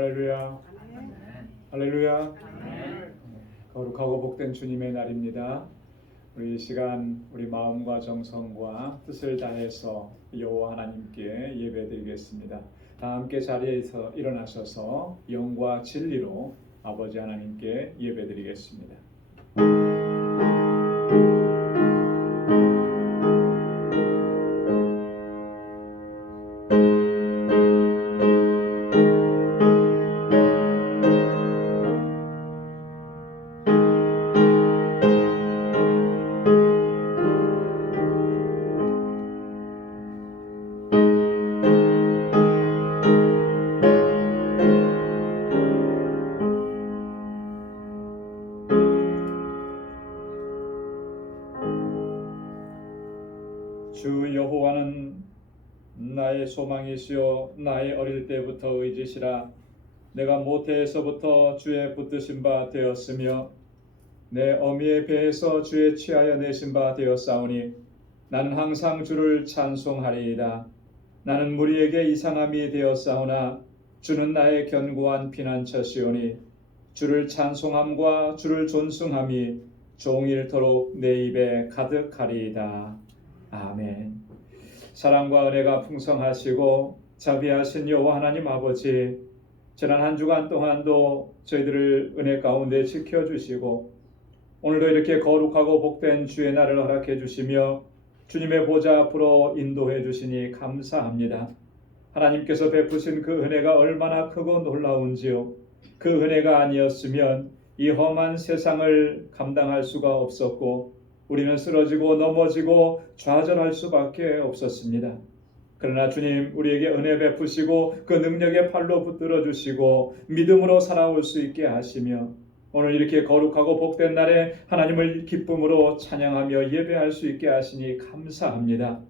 할렐루야. 할렐루야. 거룩하고 복된 주님의 날입니다. 우리 이 시간 우리 마음과 정성과 뜻을 다해서 여호와 하나님께 예배드리겠습니다. 다 함께 자리에서 일어나셔서 영과 진리로 아버지 하나님께 예배드리겠습니다. 주 여호와는 나의 소망이시요 나의 어릴 때부터 의지시라. 내가 모태에서부터 주의 붙드신 바 되었으며 내 어미의 배에서 주의 취하여 내신 바 되었사오니 나는 항상 주를 찬송하리이다. 나는 무리에게 이상함이 되었사오나 주는 나의 견고한 피난처시오니 주를 찬송함과 주를 존숭함이 종일토록 내 입에 가득하리이다. 아멘. 사랑과 은혜가 풍성하시고 자비하신 여호와 하나님 아버지, 지난 한 주간 동안도 저희들을 은혜 가운데 지켜주시고 오늘도 이렇게 거룩하고 복된 주의 날을 허락해 주시며 주님의 보좌 앞으로 인도해 주시니 감사합니다. 하나님께서 베푸신 그 은혜가 얼마나 크고 놀라운지요. 그 은혜가 아니었으면 이 험한 세상을 감당할 수가 없었고 우리는 쓰러지고 넘어지고 좌절할 수밖에 없었습니다. 그러나 주님, 우리에게 은혜 베푸시고 그 능력의 팔로 붙들어 주시고 믿음으로 살아올 수 있게 하시며 오늘 이렇게 거룩하고 복된 날에 하나님을 기쁨으로 찬양하며 예배할 수 있게 하시니 감사합니다.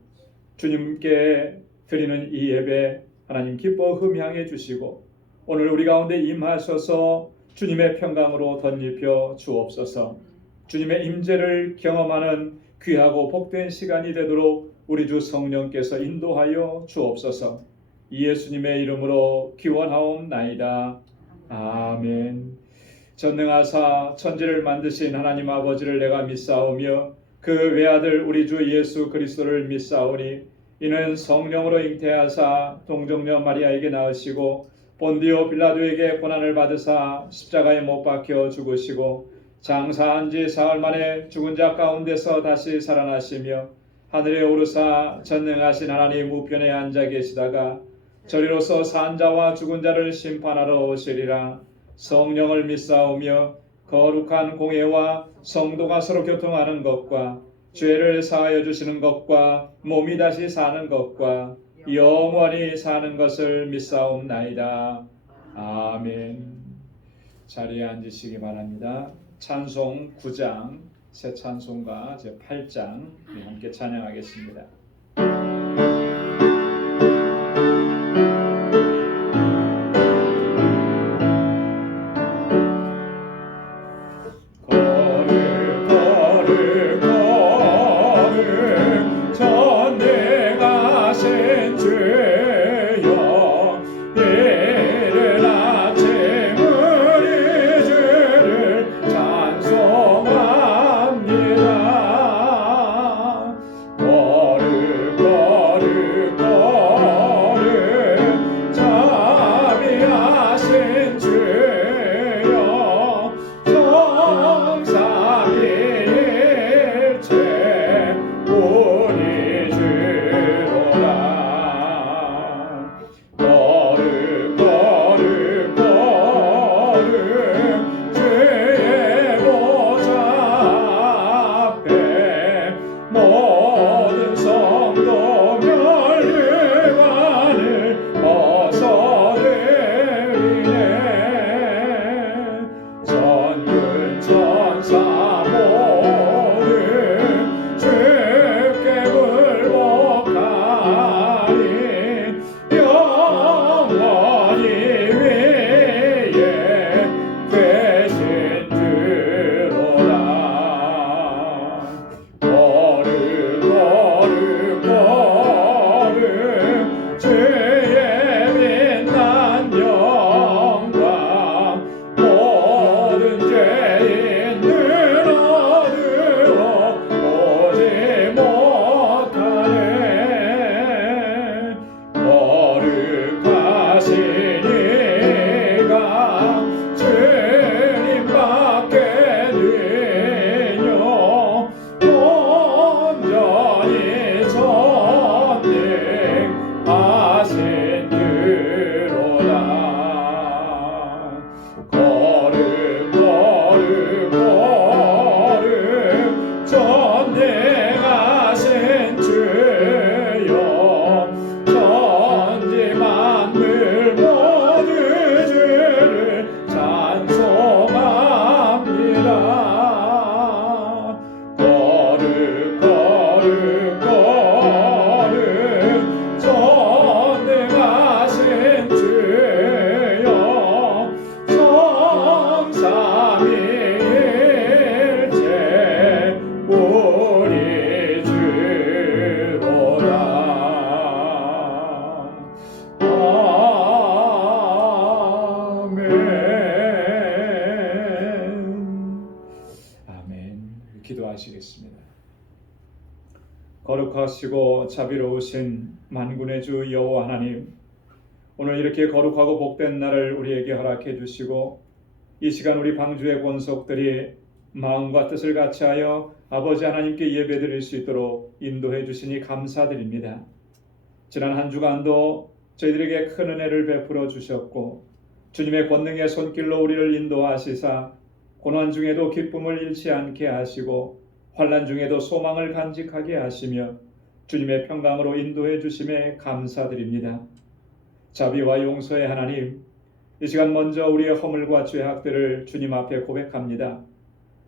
주님께 드리는 이 예배 하나님 기뻐 흠향해 주시고 오늘 우리 가운데 임하셔서 주님의 평강으로 덧입혀 주옵소서. 주님의 임재를 경험하는 귀하고 복된 시간이 되도록 우리 주 성령께서 인도하여 주옵소서. 예수님의 이름으로 기원하옵나이다. 아멘. 전능하사 천지를 만드신 하나님 아버지를 내가 믿사오며 그 외아들 우리 주 예수 그리스도를 믿사오니 이는 성령으로 잉태하사 동정녀 마리아에게 낳으시고 본디오 빌라도에게 고난을 받으사 십자가에 못 박혀 죽으시고 장사한 지 사흘 만에 죽은 자 가운데서 다시 살아나시며 하늘에 오르사 전능하신 하나님 우편에 앉아 계시다가 저리로서 산 자와 죽은 자를 심판하러 오시리라. 성령을 믿사오며 거룩한 공예와 성도가 서로 교통하는 것과 죄를 사하여 주시는 것과 몸이 다시 사는 것과 영원히 사는 것을 믿사옵나이다. 아멘. 자리에 앉으시기 바랍니다. 찬송 9장, 새 찬송가 제 8장 함께 찬양하겠습니다. 거룩 기도하시겠습니다. 거룩하시고 자비로우신 만군의 주 여호와 하나님, 오늘 이렇게 거룩하고 복된 날을 우리에게 허락해 주시고 이 시간 우리 방주의 권속들이 마음과 뜻을 같이하여 아버지 하나님께 예배드릴 수 있도록 인도해 주시니 감사드립니다. 지난 한 주간도 저희들에게 큰 은혜를 베풀어 주셨고 주님의 권능의 손길로 우리를 인도하시사 고난 중에도 기쁨을 잃지 않게 하시고 환난 중에도 소망을 간직하게 하시며 주님의 평강으로 인도해 주심에 감사드립니다. 자비와 용서의 하나님, 이 시간 먼저 우리의 허물과 죄악들을 주님 앞에 고백합니다.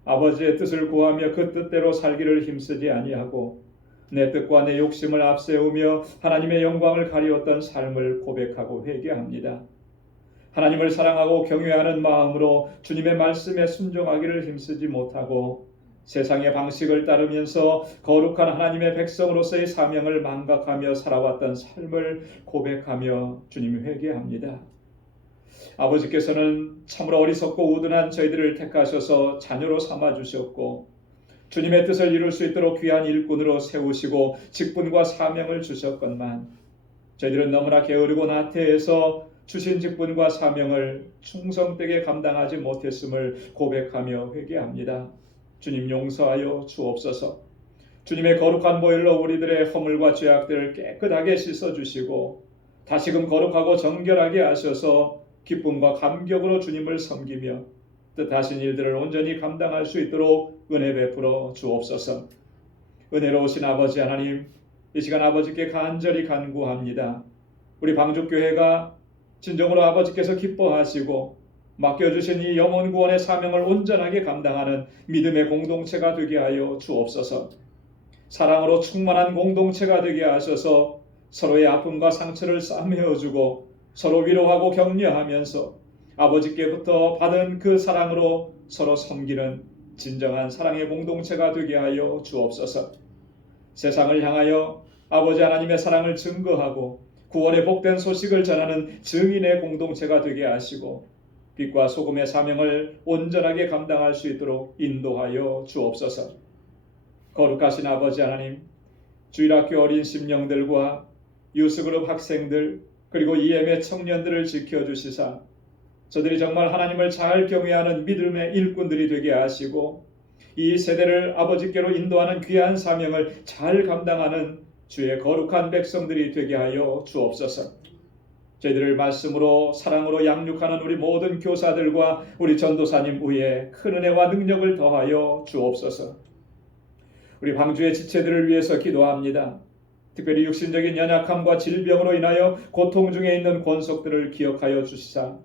아버지의 뜻을 구하며 그 뜻대로 살기를 힘쓰지 아니하고 내 뜻과 내 욕심을 앞세우며 하나님의 영광을 가리웠던 삶을 고백하고 회개합니다. 하나님을 사랑하고 경외하는 마음으로 주님의 말씀에 순종하기를 힘쓰지 못하고 세상의 방식을 따르면서 거룩한 하나님의 백성으로서의 사명을 망각하며 살아왔던 삶을 고백하며 주님 회개합니다. 아버지께서는 참으로 어리석고 우둔한 저희들을 택하셔서 자녀로 삼아주셨고 주님의 뜻을 이룰 수 있도록 귀한 일꾼으로 세우시고 직분과 사명을 주셨건만 저희들은 너무나 게으르고 나태해서 주신 직분과 사명을 충성되게 감당하지 못했음을 고백하며 회개합니다. 주님 용서하여 주옵소서. 주님의 거룩한 보혈로 우리들의 허물과 죄악들을 깨끗하게 씻어주시고 다시금 거룩하고 정결하게 하셔서 기쁨과 감격으로 주님을 섬기며 뜻하신 일들을 온전히 감당할 수 있도록 은혜 베풀어 주옵소서. 은혜로우신 아버지 하나님, 이 시간 아버지께 간절히 간구합니다. 우리 방주교회가 진정으로 아버지께서 기뻐하시고 맡겨주신 이 영혼 구원의 사명을 온전하게 감당하는 믿음의 공동체가 되게 하여 주옵소서. 사랑으로 충만한 공동체가 되게 하셔서 서로의 아픔과 상처를 싸매어주고 서로 위로하고 격려하면서 아버지께부터 받은 그 사랑으로 서로 섬기는 진정한 사랑의 공동체가 되게 하여 주옵소서. 세상을 향하여 아버지 하나님의 사랑을 증거하고 구원의 복된 소식을 전하는 증인의 공동체가 되게 하시고 빛과 소금의 사명을 온전하게 감당할 수 있도록 인도하여 주옵소서. 거룩하신 아버지 하나님, 주일학교 어린 심령들과 유스그룹 학생들 그리고 EM의 청년들을 지켜주시사 저들이 정말 하나님을 잘 경외하는 믿음의 일꾼들이 되게 하시고 이 세대를 아버지께로 인도하는 귀한 사명을 잘 감당하는 주의 거룩한 백성들이 되게 하여 주옵소서. 저희들을 말씀으로 사랑으로 양육하는 우리 모든 교사들과 우리 전도사님 위에 큰 은혜와 능력을 더하여 주옵소서. 우리 방주의 지체들을 위해서 기도합니다. 특별히 육신적인 연약함과 질병으로 인하여 고통 중에 있는 권속들을 기억하여 주시사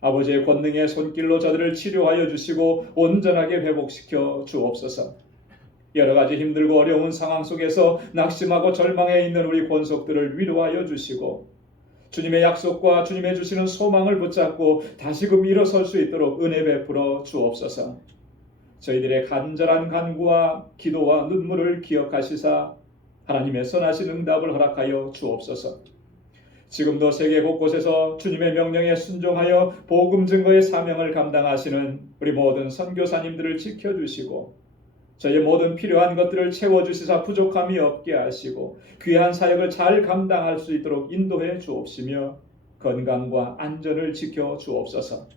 아버지의 권능의 손길로 저들을 치료하여 주시고 온전하게 회복시켜 주옵소서. 여러 가지 힘들고 어려운 상황 속에서 낙심하고 절망해 있는 우리 권속들을 위로하여 주시고 주님의 약속과 주님의 주시는 소망을 붙잡고 다시금 일어설 수 있도록 은혜 베풀어 주옵소서. 저희들의 간절한 간구와 기도와 눈물을 기억하시사 하나님의 선하신 응답을 허락하여 주옵소서. 지금도 세계 곳곳에서 주님의 명령에 순종하여 복음 증거의 사명을 감당하시는 우리 모든 선교사님들을 지켜주시고 저희의 모든 필요한 것들을 채워주시사 부족함이 없게 하시고 귀한 사역을 잘 감당할 수 있도록 인도해 주옵시며 건강과 안전을 지켜 주옵소서.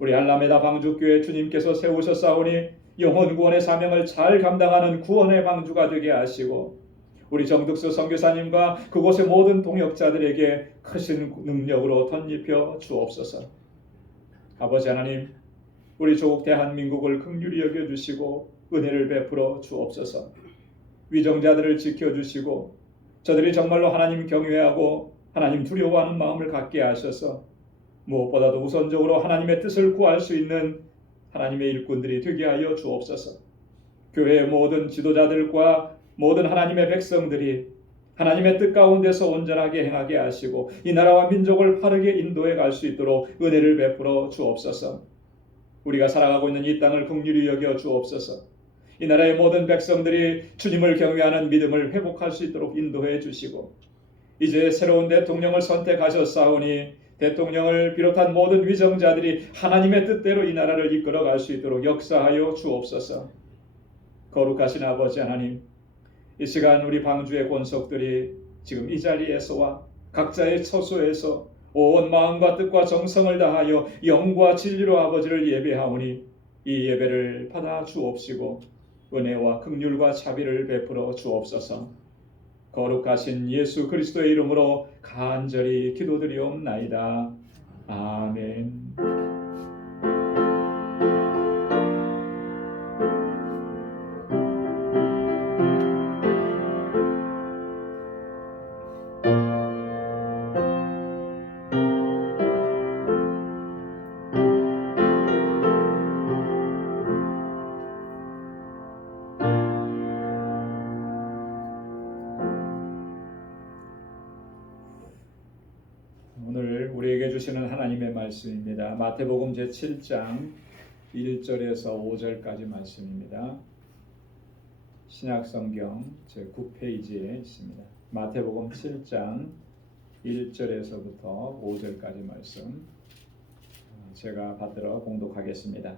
우리 알라메다 방주교회 주님께서 세우셨사오니 영혼 구원의 사명을 잘 감당하는 구원의 방주가 되게 하시고 우리 정득수 선교사님과 그곳의 모든 동역자들에게 크신 능력으로 덧입혀 주옵소서. 아버지 하나님, 우리 조국 대한민국을 긍휼히 여겨주시고 은혜를 베풀어 주옵소서. 위정자들을 지켜주시고 저들이 정말로 하나님 경외하고 하나님 두려워하는 마음을 갖게 하셔서 무엇보다도 우선적으로 하나님의 뜻을 구할 수 있는 하나님의 일꾼들이 되게 하여 주옵소서. 교회의 모든 지도자들과 모든 하나님의 백성들이 하나님의 뜻 가운데서 온전하게 행하게 하시고 이 나라와 민족을 바르게 인도해 갈 수 있도록 은혜를 베풀어 주옵소서. 우리가 살아가고 있는 이 땅을 긍휼히 여겨 주옵소서. 이 나라의 모든 백성들이 주님을 경외하는 믿음을 회복할 수 있도록 인도해 주시고 이제 새로운 대통령을 선택하셨사오니 대통령을 비롯한 모든 위정자들이 하나님의 뜻대로 이 나라를 이끌어갈 수 있도록 역사하여 주옵소서. 거룩하신 아버지 하나님, 이 시간 우리 방주의 권속들이 지금 이 자리에서와 각자의 처소에서 온 마음과 뜻과 정성을 다하여 영과 진리로 아버지를 예배하오니 이 예배를 받아 주옵시고 은혜와 긍휼과 자비를 베풀어 주옵소서. 거룩하신 예수 그리스도의 이름으로 간절히 기도드리옵나이다. 아멘. 오늘 우리에게 주시는 하나님의 말씀입니다. 마태복음 제7장 1절에서 5절까지 말씀입니다. 신약성경 제9페이지에 있습니다. 마태복음 7장 1절에서부터 5절까지 말씀 제가 받들어 봉독하겠습니다.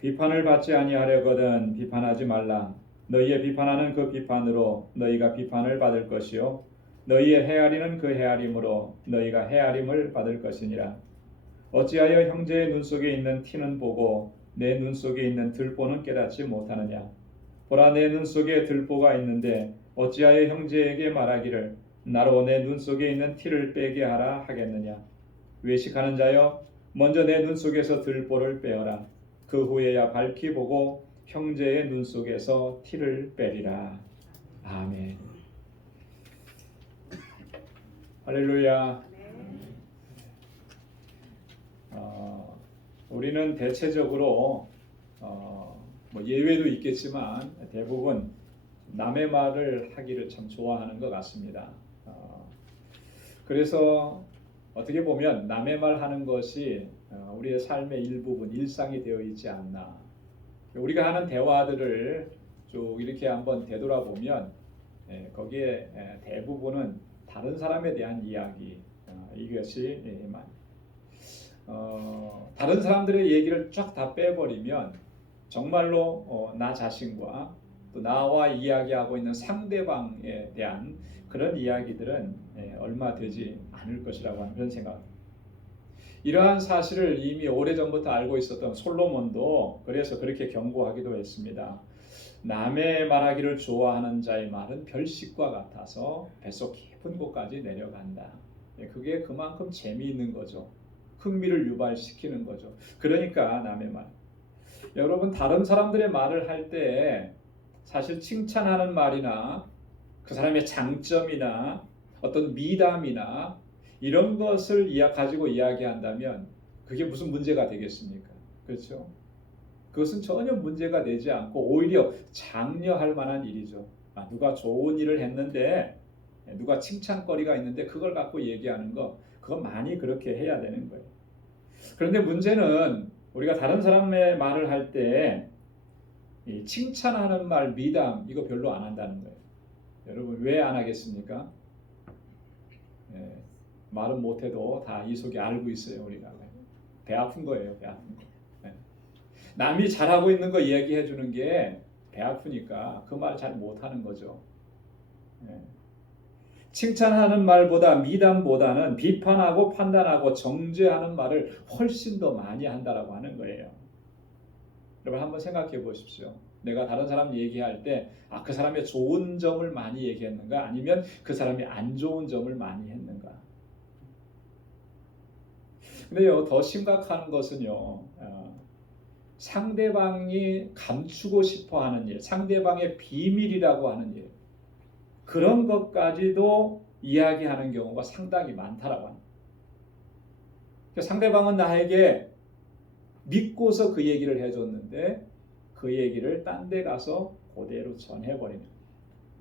비판을 받지 아니하려거든 비판하지 말라. 너희의 비판하는 그 비판으로 너희가 비판을 받을 것이요 너희의 헤아리는 그 헤아림으로 너희가 헤아림을 받을 것이니라. 어찌하여 형제의 눈 속에 있는 티는 보고 내 눈 속에 있는 들보는 깨닫지 못하느냐. 보라, 내 눈 속에 들보가 있는데 어찌하여 형제에게 말하기를 나로 내 눈 속에 있는 티를 빼게 하라 하겠느냐. 외식하는 자여, 먼저 내 눈 속에서 들보를 빼어라. 그 후에야 밝히 보고 형제의 눈 속에서 티를 빼리라. 아멘. 할렐루야. 우리는 대체적으로 뭐 예외도 있겠지만 대부분 남의 말을 하기를 참 좋아하는 것 같습니다. 그래서 어떻게 보면 남의 말 하는 것이 우리의 삶의 일부분, 일상이 되어 있지 않나. 우리가 하는 대화들을 쭉 이렇게 한번 되돌아보면 거기에 대부분은 다른 사람에 대한 이야기, 이것이 다른 사람들의 얘기를 쫙 다 빼버리면 정말로 나 자신과 또 나와 이야기하고 있는 상대방에 대한 그런 이야기들은 얼마 되지 않을 것이라고 하는 그런 생각입니다. 이러한 사실을 이미 오래전부터 알고 있었던 솔로몬도 그래서 그렇게 경고하기도 했습니다. 남의 말하기를 좋아하는 자의 말은 별식과 같아서 뱃속 깊은 곳까지 내려간다. 그게 그만큼 재미있는 거죠. 흥미를 유발시키는 거죠. 그러니까 남의 말. 여러분, 다른 사람들의 말을 할 때 사실 칭찬하는 말이나 그 사람의 장점이나 어떤 미담이나 이런 것을 가지고 이야기한다면 그게 무슨 문제가 되겠습니까? 그렇죠? 그것은 전혀 문제가 되지 않고 오히려 장려할 만한 일이죠. 누가 좋은 일을 했는데 누가 칭찬거리가 있는데 그걸 갖고 얘기하는 거, 그건 많이 그렇게 해야 되는 거예요. 그런데 문제는 우리가 다른 사람의 말을 할 때 칭찬하는 말, 미담 이거 별로 안 한다는 거예요. 여러분 왜 안 하겠습니까? 말은 못해도 다 이 속에 알고 있어요. 우리가 배 아픈 거예요. 배 아픈 거. 남이 잘하고 있는 거 얘기해 주는 게 배 아프니까 그 말 잘 못하는 거죠. 칭찬하는 말보다 미담보다는 비판하고 판단하고 정죄하는 말을 훨씬 더 많이 한다라고 하는 거예요. 여러분 한번 생각해 보십시오. 내가 다른 사람 얘기할 때 그 사람의 좋은 점을 많이 얘기했는가 아니면 그 사람이 안 좋은 점을 많이 했는가. 근데요, 더 심각한 것은요, 상대방이 감추고 싶어 하는 일, 상대방의 비밀이라고 하는 일, 그런 것까지도 이야기하는 경우가 상당히 많다라고 합니다. 상대방은 나에게 믿고서 그 얘기를 해줬는데 그 얘기를 딴 데 가서 그대로 전해버리는.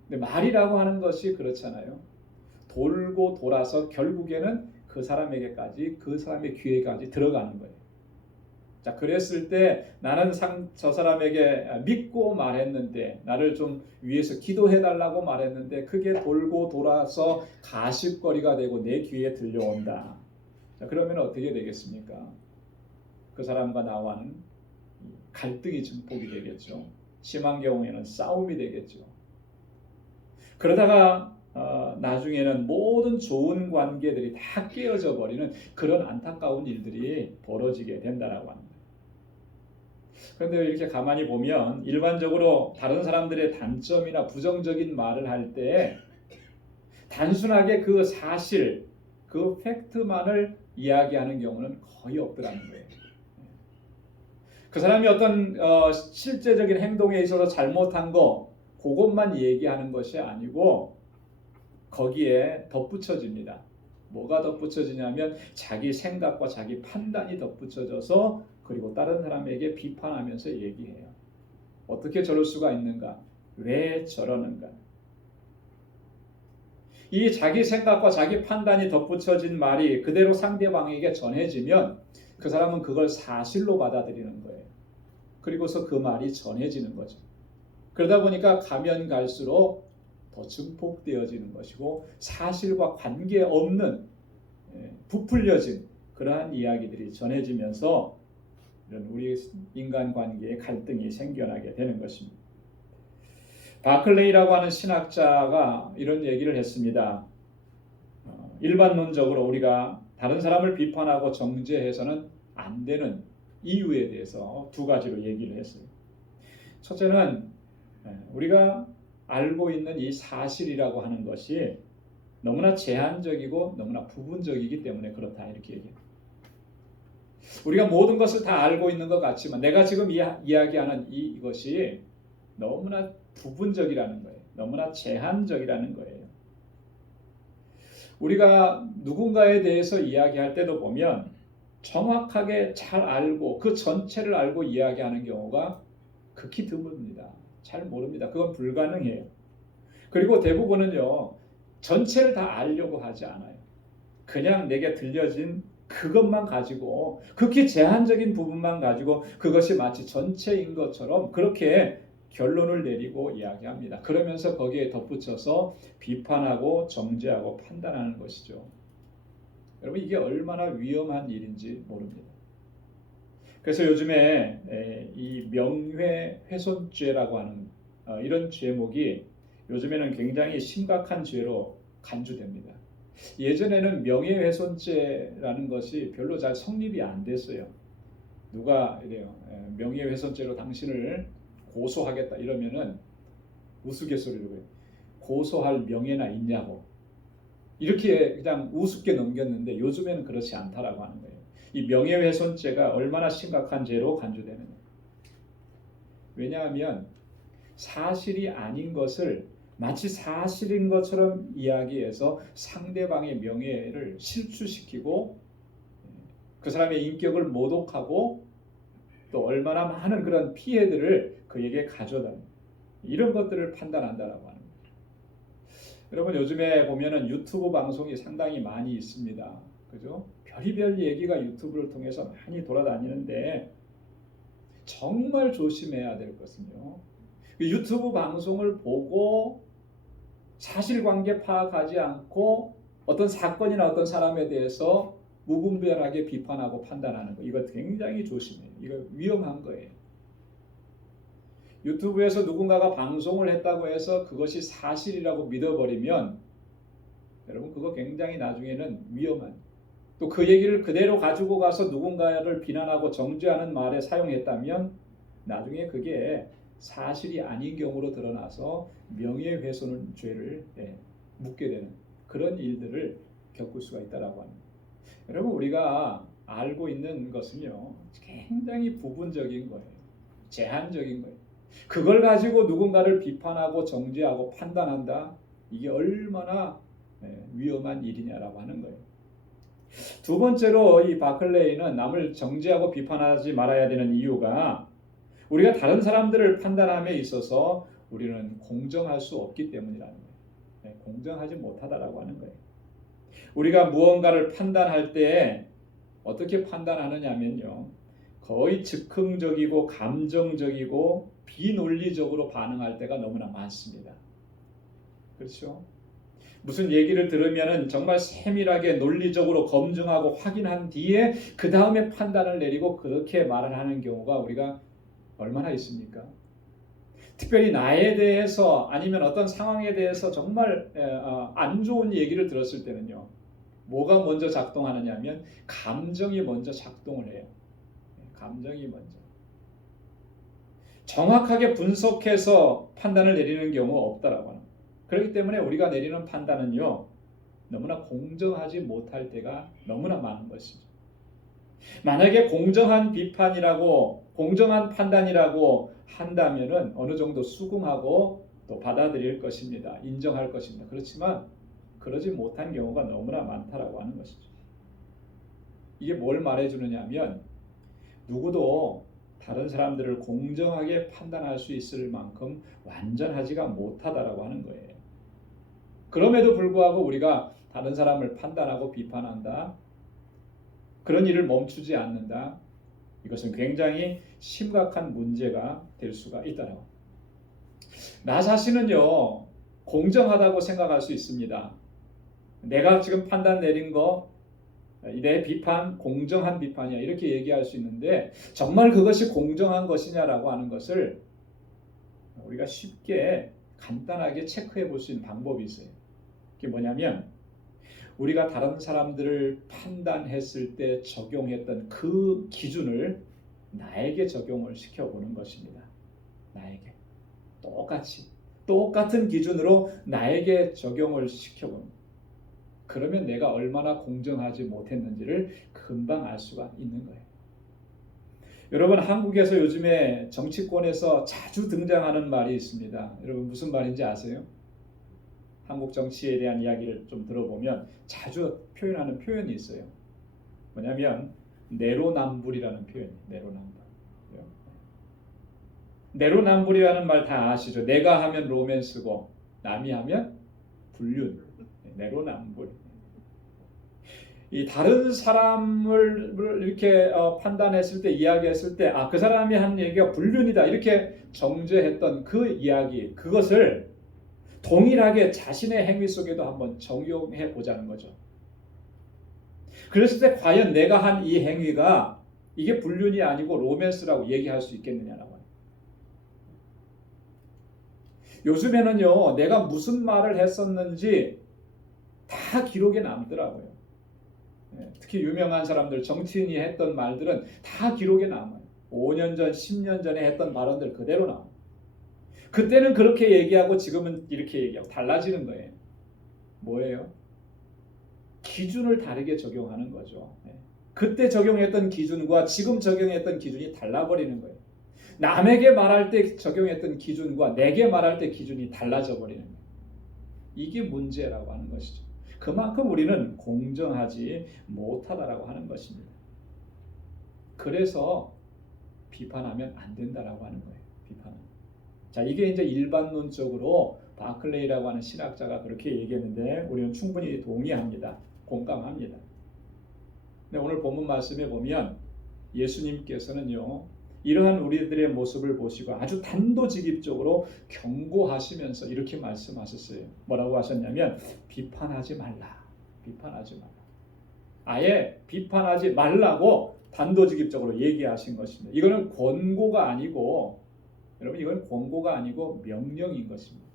근데 말이라고 하는 것이 그렇잖아요. 돌고 돌아서 결국에는 그 사람에게까지, 그 사람의 귀에까지 들어가는 거예요. 자, 그랬을 때 나는 저 사람에게 믿고 말했는데, 나를 좀 위해서 기도해달라고 말했는데 그게 돌고 돌아서 가십거리가 되고 내 귀에 들려온다. 자, 그러면 어떻게 되겠습니까? 그 사람과 나와는 갈등이 증폭이 되겠죠. 심한 경우에는 싸움이 되겠죠. 그러다가 나중에는 모든 좋은 관계들이 다 깨어져 버리는 그런 안타까운 일들이 벌어지게 된다라고 합니다. 그런데 이렇게 가만히 보면 일반적으로 다른 사람들의 단점이나 부정적인 말을 할 때 단순하게 그 사실, 그 팩트만을 이야기하는 경우는 거의 없더라는 거예요. 그 사람이 어떤 실제적인 행동에 있어서 잘못한 거 그것만 얘기하는 것이 아니고 거기에 덧붙여집니다. 뭐가 덧붙여지냐면 자기 생각과 자기 판단이 덧붙여져서 그리고 다른 사람에게 비판하면서 얘기해요. 어떻게 저럴 수가 있는가? 왜 저러는가? 이 자기 생각과 자기 판단이 덧붙여진 말이 그대로 상대방에게 전해지면 그 사람은 그걸 사실로 받아들이는 거예요. 그리고서 그 말이 전해지는 거죠. 그러다 보니까 가면 갈수록 더 증폭되어지는 것이고 사실과 관계없는 부풀려진 그러한 이야기들이 전해지면서 이런 우리 인간관계의 갈등이 생겨나게 되는 것입니다. 바클레이라고 하는 신학자가 이런 얘기를 했습니다. 일반론적으로 우리가 다른 사람을 비판하고 정죄해서는 안 되는 이유에 대해서 두 가지로 얘기를 했어요. 첫째는 우리가 알고 있는 이 사실이라고 하는 것이 너무나 제한적이고 너무나 부분적이기 때문에 그렇다 이렇게 얘기해요. 우리가 모든 것을 다 알고 있는 것 같지만 내가 지금 이야기하는 이것이 너무나 부분적이라는 거예요. 너무나 제한적이라는 거예요. 우리가 누군가에 대해서 이야기할 때도 보면 정확하게 잘 알고 그 전체를 알고 이야기하는 경우가 극히 드뭅니다. 잘 모릅니다. 그건 불가능해요. 그리고 대부분은요, 전체를 다 알려고 하지 않아요. 그냥 내게 들려진 그것만 가지고 극히 제한적인 부분만 가지고 그것이 마치 전체인 것처럼 그렇게 결론을 내리고 이야기합니다. 그러면서 거기에 덧붙여서 비판하고 정죄하고 판단하는 것이죠. 여러분 이게 얼마나 위험한 일인지 모릅니다. 그래서 요즘에 이 명예훼손죄라고 하는 이런 죄목이 요즘에는 굉장히 심각한 죄로 간주됩니다. 예전에는 명예훼손죄라는 것이 별로 잘 성립이 안 됐어요. 누가 이래요. 명예훼손죄로 당신을 고소하겠다 이러면은 우스갯소리로 해요. 고소할 명예나 있냐고. 이렇게 그냥 우습게 넘겼는데 요즘에는 그렇지 않다라고 하는 거예요. 이 명예훼손죄가 얼마나 심각한 죄로 간주되느냐. 왜냐하면 사실이 아닌 것을 마치 사실인 것처럼 이야기해서 상대방의 명예를 실추시키고 그 사람의 인격을 모독하고 또 얼마나 많은 그런 피해들을 그에게 가져다 이런 것들을 판단한다라고 하는 거예요. 여러분 요즘에 보면은 유튜브 방송이 상당히 많이 있습니다. 그죠? 별의별 얘기가 유튜브를 통해서 많이 돌아다니는데 정말 조심해야 될 것은요. 유튜브 방송을 보고 사실관계 파악하지 않고 어떤 사건이나 어떤 사람에 대해서 무분별하게 비판하고 판단하는 거 이거 굉장히 조심해요. 이거 위험한 거예요. 유튜브에서 누군가가 방송을 했다고 해서 그것이 사실이라고 믿어버리면 여러분 그거 굉장히 나중에는 위험한 또 그 얘기를 그대로 가지고 가서 누군가를 비난하고 정죄하는 말에 사용했다면 나중에 그게 사실이 아닌 경우로 드러나서 명예훼손 죄를 묻게 되는 그런 일들을 겪을 수가 있다라고 합니다. 여러분 우리가 알고 있는 것은요 굉장히 부분적인 거예요. 제한적인 거예요. 그걸 가지고 누군가를 비판하고 정죄하고 판단한다. 이게 얼마나 위험한 일이냐라고 하는 거예요. 두 번째로 이 바클레이는 남을 정죄하고 비판하지 말아야 되는 이유가 우리가 다른 사람들을 판단함에 있어서 우리는 공정할 수 없기 때문이라는 거예요. 공정하지 못하다라고 하는 거예요. 우리가 무언가를 판단할 때 어떻게 판단하느냐면요. 거의 즉흥적이고 감정적이고 비논리적으로 반응할 때가 너무나 많습니다. 그렇죠? 무슨 얘기를 들으면은 정말 세밀하게 논리적으로 검증하고 확인한 뒤에 그 다음에 판단을 내리고 그렇게 말을 하는 경우가 우리가 얼마나 있습니까? 특별히 나에 대해서 아니면 어떤 상황에 대해서 정말 안 좋은 얘기를 들었을 때는요. 뭐가 먼저 작동하느냐 하면 감정이 먼저 작동을 해요. 감정이 먼저. 정확하게 분석해서 판단을 내리는 경우가 없다라고 하는 거예요. 그렇기 때문에 우리가 내리는 판단은요. 너무나 공정하지 못할 때가 너무나 많은 것이죠. 만약에 공정한 비판이라고 공정한 판단이라고 한다면은 어느 정도 수긍하고 또 받아들일 것입니다. 인정할 것입니다. 그렇지만 그러지 못한 경우가 너무나 많다라고 하는 것이죠. 이게 뭘 말해주느냐 하면 누구도 다른 사람들을 공정하게 판단할 수 있을 만큼 완전하지가 못하다라고 하는 거예요. 그럼에도 불구하고 우리가 다른 사람을 판단하고 비판한다. 그런 일을 멈추지 않는다. 이것은 굉장히 심각한 문제가 될 수가 있다라고. 나 자신은요. 공정하다고 생각할 수 있습니다. 내가 지금 판단 내린 거 내 비판 공정한 비판이야 이렇게 얘기할 수 있는데 정말 그것이 공정한 것이냐라고 하는 것을 우리가 쉽게 간단하게 체크해 볼 수 있는 방법이 있어요. 그게 뭐냐면 우리가 다른 사람들을 판단했을 때 적용했던 그 기준을 나에게 적용을 시켜보는 것입니다. 나에게 똑같은 기준으로 나에게 적용을 시켜보는. 그러면 내가 얼마나 공정하지 못했는지를 금방 알 수가 있는 거예요. 여러분 한국에서 요즘에 정치권에서 자주 등장하는 말이 있습니다. 여러분 무슨 말인지 아세요? 한국 정치에 대한 이야기를 좀 들어보면 자주 표현하는 표현이 있어요. 뭐냐면 내로남불이라는 표현이에요. 내로남불. 내로남불이라는 말 다 아시죠? 내가 하면 로맨스고 남이 하면 불륜. 내로남불. 이 다른 사람을 이렇게 판단했을 때 이야기했을 때 그 사람이 한 얘기가 불륜이다 이렇게 정죄했던 그 이야기 그것을 동일하게 자신의 행위 속에도 한번 적용해 보자는 거죠. 그랬을 때 과연 내가 한 이 행위가 이게 불륜이 아니고 로맨스라고 얘기할 수 있겠느냐라고. 요즘에는요 내가 무슨 말을 했었는지 다 기록에 남더라고요. 특히 유명한 사람들 정치인이 했던 말들은 다 기록에 남아요. 5년 전 10년 전에 했던 발언들 그대로 나와요. 그때는 그렇게 얘기하고 지금은 이렇게 얘기하고 달라지는 거예요. 뭐예요? 기준을 다르게 적용하는 거죠. 그때 적용했던 기준과 지금 적용했던 기준이 달라버리는 거예요. 남에게 말할 때 적용했던 기준과 내게 말할 때 기준이 달라져 버리는 거예요. 이게 문제라고 하는 것이죠. 그만큼 우리는 공정하지 못하다라고 하는 것입니다. 그래서 비판하면 안 된다라고 하는 거예요. 비판은. 자, 이게 이제 일반론적으로 바클레이라고 하는 신학자가 그렇게 얘기했는데 우리는 충분히 동의합니다. 공감합니다. 근데 오늘 본문 말씀에 보면 예수님께서는요. 이러한 우리들의 모습을 보시고 아주 단도직입적으로 경고하시면서 이렇게 말씀하셨어요. 뭐라고 하셨냐면 비판하지 말라. 비판하지 말라. 아예 비판하지 말라고 단도직입적으로 얘기하신 것입니다. 이거는 권고가 아니고 여러분 이건 권고가 아니고 명령인 것입니다.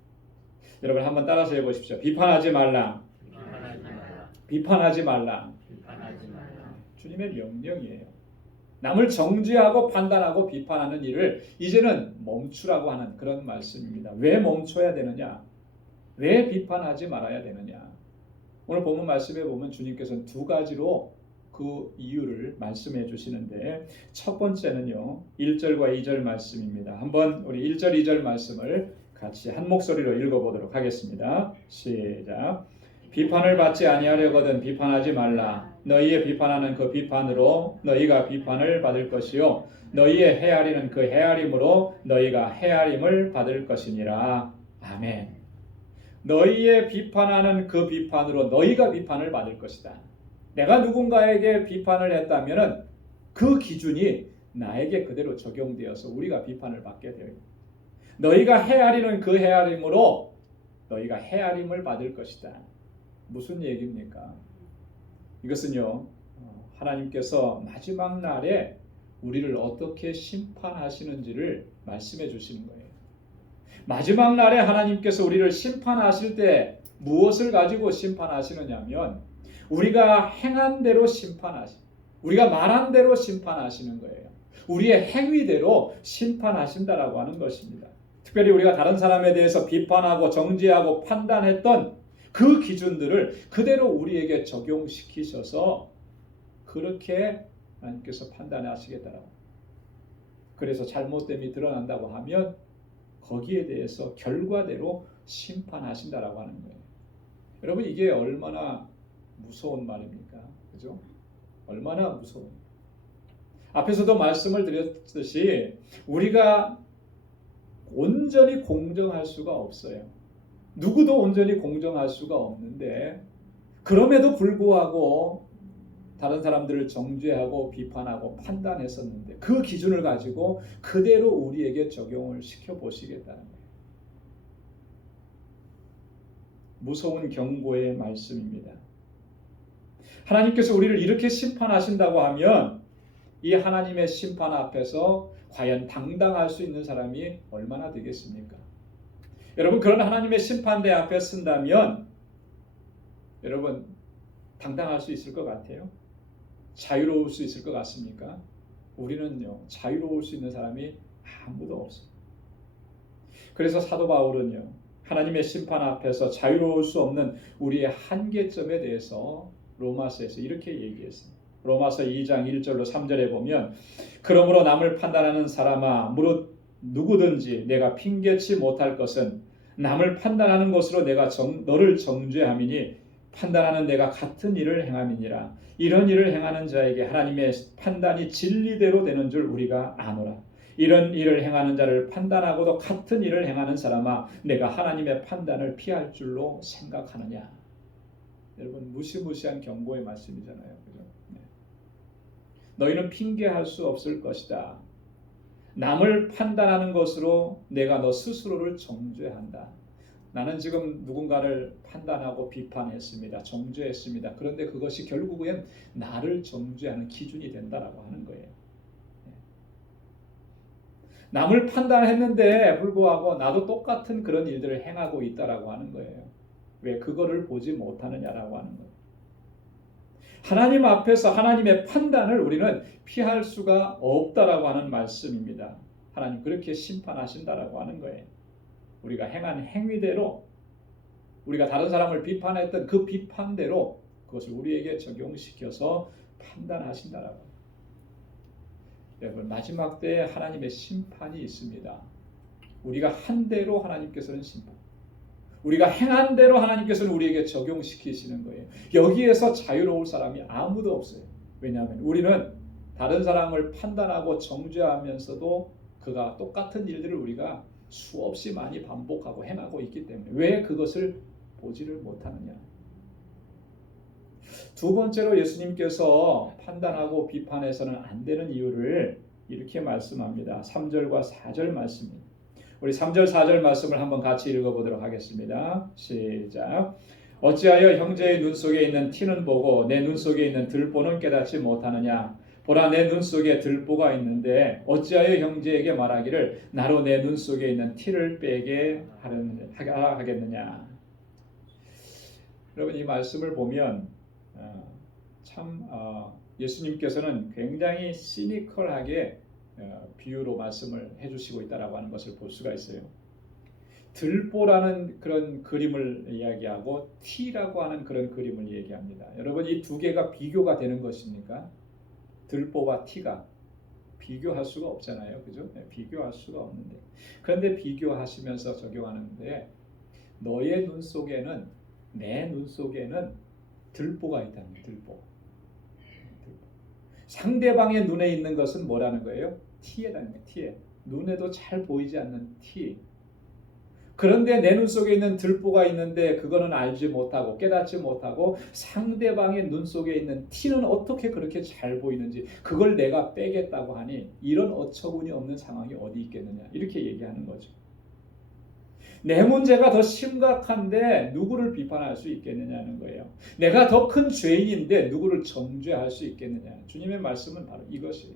여러분 한번 따라서 해보십시오. 비판하지 말라. 비판하지 말라. 비판하지 말라. 비판하지 말라. 주님의 명령이에요. 남을 정죄하고 판단하고 비판하는 일을 이제는 멈추라고 하는 그런 말씀입니다. 왜 멈춰야 되느냐? 왜 비판하지 말아야 되느냐? 오늘 본문 말씀에 보면 주님께서는 두 가지로 그 이유를 말씀해 주시는데 첫 번째는요. 1절과 2절 말씀입니다. 한번 우리 1절, 2절 말씀을 같이 한 목소리로 읽어보도록 하겠습니다. 시작. 비판을 받지 아니하려거든 비판하지 말라. 너희의 비판하는 그 비판으로 너희가 비판을 받을 것이요 너희의 헤아리는 그 헤아림으로 너희가 헤아림을 받을 것이니라. 아멘. 너희의 비판하는 그 비판으로 너희가 비판을 받을 것이다. 내가 누군가에게 비판을 했다면 그 기준이 나에게 그대로 적용되어서 우리가 비판을 받게 되어요. 너희가 헤아리는 그 헤아림으로 너희가 헤아림을 받을 것이다. 무슨 얘기입니까? 이것은요 하나님께서 마지막 날에 우리를 어떻게 심판하시는지를 말씀해 주시는 거예요. 마지막 날에 하나님께서 우리를 심판하실 때 무엇을 가지고 심판하시느냐면 우리가 행한 대로 우리가 말한 대로 심판하시는 거예요. 우리의 행위대로 심판하신다라고 하는 것입니다. 특별히 우리가 다른 사람에 대해서 비판하고 정죄하고 판단했던 그 기준들을 그대로 우리에게 적용시키셔서 그렇게 하나님께서 판단하시겠다라고. 그래서 잘못됨이 드러난다고 하면 거기에 대해서 결과대로 심판하신다라고 하는 거예요. 여러분 이게 얼마나 무서운 말입니까? 그죠? 얼마나 무서운. 앞에서도 말씀을 드렸듯이 우리가 온전히 공정할 수가 없어요. 누구도 온전히 공정할 수가 없는데 그럼에도 불구하고 다른 사람들을 정죄하고 비판하고 판단했었는데 그 기준을 가지고 그대로 우리에게 적용을 시켜보시겠다는 거예요. 무서운 경고의 말씀입니다. 하나님께서 우리를 이렇게 심판하신다고 하면 이 하나님의 심판 앞에서 과연 당당할 수 있는 사람이 얼마나 되겠습니까? 여러분 그런 하나님의 심판대 앞에 쓴다면 여러분 당당할 수 있을 것 같아요? 자유로울 수 있을 것 같습니까? 우리는요 자유로울 수 있는 사람이 아무도 없어요. 그래서 사도 바울은요 하나님의 심판 앞에서 자유로울 수 없는 우리의 한계점에 대해서 로마서에서 이렇게 얘기했습니다. 로마서 2장 1절로 3절에 보면 그러므로 남을 판단하는 사람아 무릇 누구든지 내가 핑계치 못할 것은 남을 판단하는 것으로 내가 너를 정죄함이니 판단하는 내가 같은 일을 행함이니라. 이런 일을 행하는 자에게 하나님의 판단이 진리대로 되는 줄 우리가 아노라. 이런 일을 행하는 자를 판단하고도 같은 일을 행하는 사람아 내가 하나님의 판단을 피할 줄로 생각하느냐. 여러분 무시무시한 경고의 말씀이잖아요. 그죠? 네. 너희는 핑계할 수 없을 것이다. 남을 판단하는 것으로 내가 너 스스로를 정죄한다. 나는 지금 누군가를 판단하고 비판했습니다. 정죄했습니다. 그런데 그것이 결국엔 나를 정죄하는 기준이 된다라고 하는 거예요. 남을 판단했는데 불구하고 나도 똑같은 그런 일들을 행하고 있다라고 하는 거예요. 왜 그거를 보지 못하느냐라고 하는 거예요. 하나님 앞에서 하나님의 판단을 우리는 피할 수가 없다라고 하는 말씀입니다. 하나님 그렇게 심판하신다라고 하는 거예요. 우리가 행한 행위대로 우리가 다른 사람을 비판했던 그 비판대로 그것을 우리에게 적용시켜서 판단하신다라고. 여러분 마지막 때에 하나님의 심판이 있습니다. 우리가 한 대로 하나님께서는 심판. 우리가 행한 대로 하나님께서는 우리에게 적용시키시는 거예요. 여기에서 자유로울 사람이 아무도 없어요. 왜냐하면 우리는 다른 사람을 판단하고 정죄하면서도 그가 똑같은 일들을 우리가 수없이 많이 반복하고 행하고 있기 때문에 왜 그것을 보지를 못하느냐. 두 번째로 예수님께서 판단하고 비판해서는 안 되는 이유를 이렇게 말씀합니다. 3절과 4절 말씀입니다. 우리 3절 4절 말씀을 한번 같이 읽어보도록 하겠습니다. 시작. 어찌하여 형제의 눈 속에 있는 티는 보고 내 눈 속에 있는 들보는 깨닫지 못하느냐. 보라 내 눈 속에 들보가 있는데 어찌하여 형제에게 말하기를 나로 내 눈 속에 있는 티를 빼게 하겠느냐. 여러분 이 말씀을 보면 참 예수님께서는 굉장히 시니컬하게 비유로 말씀을 해주시고 있다라고 하는 것을 볼 수가 있어요. 들보라는 그런 그림을 이야기하고 티라고 하는 그런 그림을 얘기합니다. 여러분 이 두 개가 비교가 되는 것입니까? 들보와 티가 비교할 수가 없잖아요. 그죠? 비교할 수가 없는데 그런데 비교하시면서 적용하는데 너의 눈 속에는 내 눈 속에는 들보가 있다는 거예요. 들보. 상대방의 눈에 있는 것은 뭐라는 거예요? 티에라는 거예요. 티에. 눈에도 잘 보이지 않는 티. 그런데 내 눈 속에 있는 들보가 있는데 그거는 알지 못하고 깨닫지 못하고 상대방의 눈 속에 있는 티는 어떻게 그렇게 잘 보이는지 그걸 내가 빼겠다고 하니 이런 어처구니 없는 상황이 어디 있겠느냐 이렇게 얘기하는 거죠. 내 문제가 더 심각한데 누구를 비판할 수 있겠느냐는 거예요. 내가 더 큰 죄인인데 누구를 정죄할 수 있겠느냐. 주님의 말씀은 바로 이것이에요.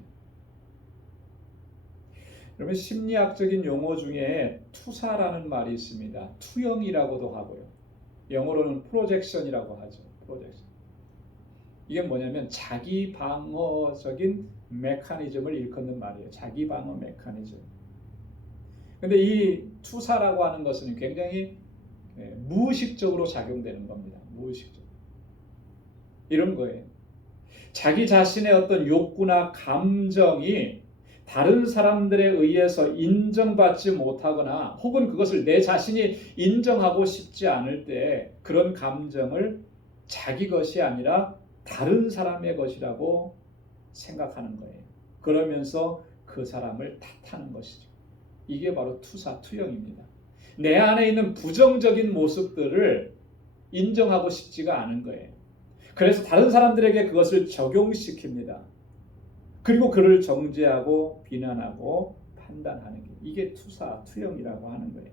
그러면 심리학적인 용어 중에 투사라는 말이 있습니다. 투영이라고도 하고요. 영어로는 프로젝션이라고 하죠. 프로젝션. 이게 뭐냐면 자기 방어적인 메커니즘을 일컫는 말이에요. 자기 방어 메커니즘. 근데 이 투사라고 하는 것은 굉장히 무의식적으로 작용되는 겁니다. 무의식적으로. 이런 거예요. 자기 자신의 어떤 욕구나 감정이 다른 사람들에 의해서 인정받지 못하거나 혹은 그것을 내 자신이 인정하고 싶지 않을 때 그런 감정을 자기 것이 아니라 다른 사람의 것이라고 생각하는 거예요. 그러면서 그 사람을 탓하는 것이죠. 이게 바로 투사, 투영입니다. 내 안에 있는 부정적인 모습들을 인정하고 싶지가 않은 거예요. 그래서 다른 사람들에게 그것을 적용시킵니다. 그리고 그를 정죄하고 비난하고 판단하는 게 이게 투사, 투영이라고 하는 거예요.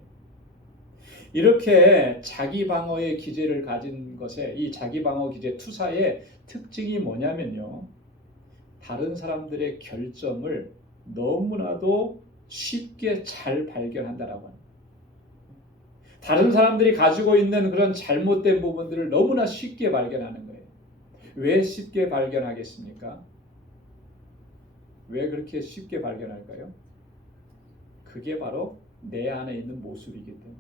이렇게 자기 방어의 기제를 가진 것에 이 자기 방어 기제 투사의 특징이 뭐냐면요. 다른 사람들의 결점을 너무나도 쉽게 잘 발견한다라고 합니다. 다른 사람들이 가지고 있는 그런 잘못된 부분들을 너무나 쉽게 발견하는 거예요. 왜 쉽게 발견하겠습니까? 왜 그렇게 쉽게 발견할까요? 그게 바로 내 안에 있는 모습이기 때문에.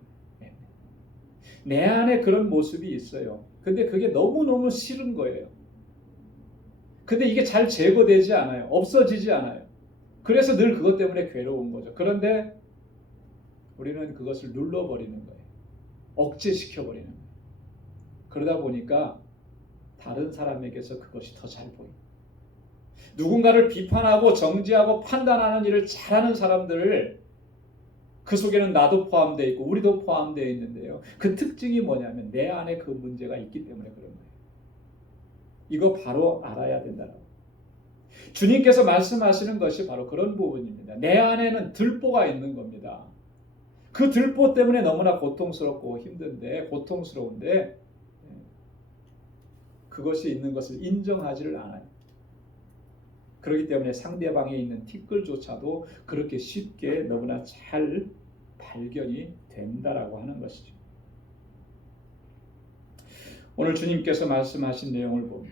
내 안에 그런 모습이 있어요. 근데 그게 너무너무 싫은 거예요. 근데 이게 잘 제거되지 않아요. 없어지지 않아요. 그래서 늘 그것 때문에 괴로운 거죠. 그런데 우리는 그것을 눌러버리는 거예요. 억제시켜버리는 거예요. 그러다 보니까 다른 사람에게서 그것이 더 잘 보여요. 누군가를 비판하고 정죄하고 판단하는 일을 잘하는 사람들을 그 속에는 나도 포함되어 있고 우리도 포함되어 있는데요. 그 특징이 뭐냐면 내 안에 그 문제가 있기 때문에 그런 거예요. 이거 바로 알아야 된다라고. 주님께서 말씀하시는 것이 바로 그런 부분입니다. 내 안에는 들보가 있는 겁니다. 그 들보 때문에 너무나 고통스럽고 힘든데 고통스러운데 그것이 있는 것을 인정하지를 않아요. 그렇기 때문에 상대방에 있는 티끌조차도 그렇게 쉽게 너무나 잘 발견이 된다라고 하는 것이죠. 오늘 주님께서 말씀하신 내용을 보면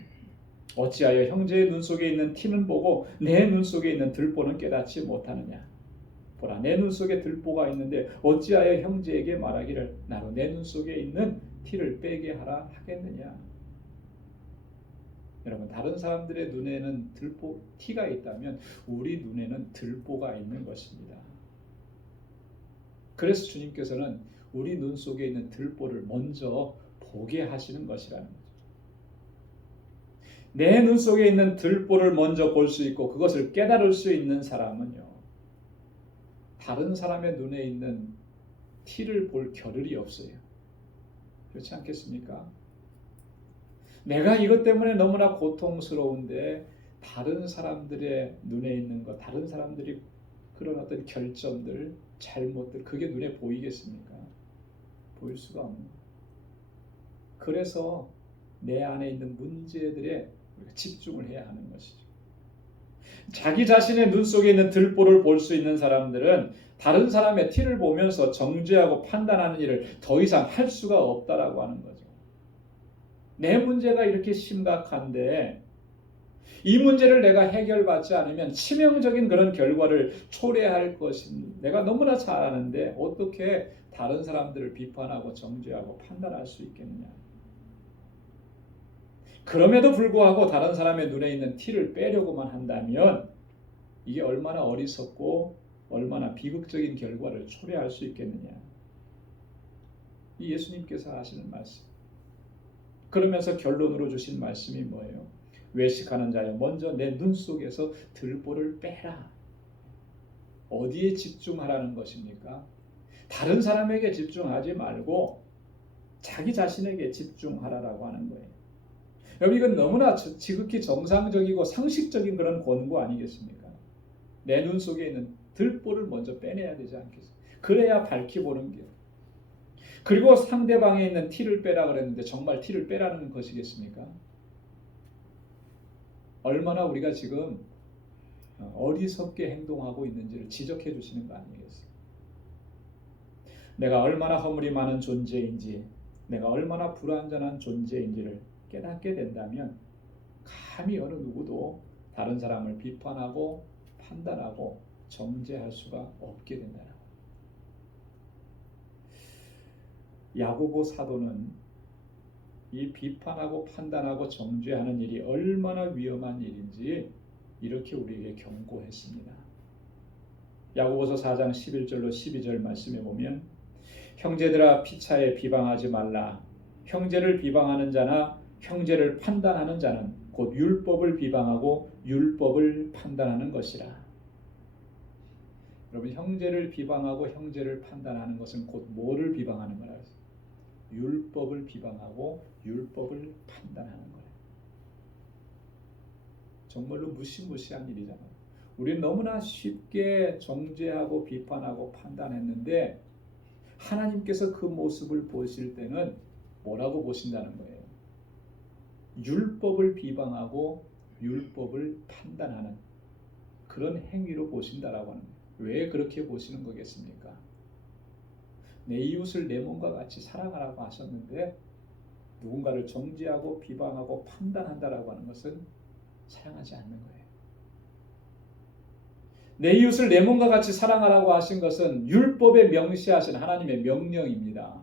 어찌하여 형제의 눈 속에 있는 티는 보고 내 눈 속에 있는 들보는 깨닫지 못하느냐. 보라, 내 눈 속에 들보가 있는데 어찌하여 형제에게 말하기를 나로 내 눈 속에 있는 티를 빼게 하라 하겠느냐. 여러분, 다른 사람들의 눈에는 티가 있다면 우리 눈에는 들보가 있는 것입니다. 그래서 주님께서는 우리 눈 속에 있는 들보를 먼저 보게 하시는 것이라는 거죠. 내 눈 속에 있는 들보를 먼저 볼 수 있고 그것을 깨달을 수 있는 사람은요, 다른 사람의 눈에 있는 티를 볼 겨를이 없어요. 그렇지 않겠습니까? 내가 이것 때문에 너무나 고통스러운데 다른 사람들의 눈에 있는 것, 다른 사람들이 그런 어떤 결점들, 잘못들, 그게 눈에 보이겠습니까? 보일 수가 없는 거예요. 그래서 내 안에 있는 문제들에 우리가 집중을 해야 하는 것이죠. 자기 자신의 눈 속에 있는 들보를 볼 수 있는 사람들은 다른 사람의 티를 보면서 정죄하고 판단하는 일을 더 이상 할 수가 없다라고 하는 거죠. 내 문제가 이렇게 심각한데 이 문제를 내가 해결받지 않으면 치명적인 그런 결과를 초래할 것인 내가 너무나 잘 아는데 어떻게 다른 사람들을 비판하고 정죄하고 판단할 수 있겠느냐. 그럼에도 불구하고 다른 사람의 눈에 있는 티를 빼려고만 한다면 이게 얼마나 어리석고 얼마나 비극적인 결과를 초래할 수 있겠느냐. 이 예수님께서 하시는 말씀. 그러면서 결론으로 주신 말씀이 뭐예요? 외식하는 자여 먼저 내 눈 속에서 들보를 빼라. 어디에 집중하라는 것입니까? 다른 사람에게 집중하지 말고 자기 자신에게 집중하라라고 하는 거예요. 여러분, 이건 너무나 지극히 정상적이고 상식적인 그런 권고 아니겠습니까? 내 눈 속에 있는 들보를 먼저 빼내야 되지 않겠습니까? 그래야 밝히 보는 게. 그리고 상대방에 있는 티를 빼라 그랬는데 정말 티를 빼라는 것이겠습니까? 얼마나 우리가 지금 어리석게 행동하고 있는지를 지적해 주시는 거 아니겠어요? 내가 얼마나 허물이 많은 존재인지, 내가 얼마나 불완전한 존재인지를 깨닫게 된다면 감히 어느 누구도 다른 사람을 비판하고 판단하고 정죄할 수가 없게 된다는 거예요. 야고보 사도는 이 비판하고 판단하고 정죄하는 일이 얼마나 위험한 일인지 이렇게 우리에게 경고했습니다. 야고보서 4장 11절로 12절 말씀에 보면 형제들아 피차에 비방하지 말라. 형제를 비방하는 자나 형제를 판단하는 자는 곧 율법을 비방하고 율법을 판단하는 것이라. 여러분, 형제를 비방하고 형제를 판단하는 것은 곧 뭐를 비방하는 거라? 율법을 비방하고 율법을 판단하는 거예요. 정말로 무시무시한 일이잖아요. 우리는 너무나 쉽게 정죄하고 비판하고 판단했는데 하나님께서 그 모습을 보실 때는 뭐라고 보신다는 거예요? 율법을 비방하고 율법을 판단하는 그런 행위로 보신다라고 하는 거예요. 왜 그렇게 보시는 거겠습니까? 내 이웃을 내 몸과 같이 사랑하라고 하셨는데 누군가를 정죄하고 비방하고 판단한다라고 하는 것은 사랑하지 않는 거예요. 내 이웃을 내 몸과 같이 사랑하라고 하신 것은 율법에 명시하신 하나님의 명령입니다.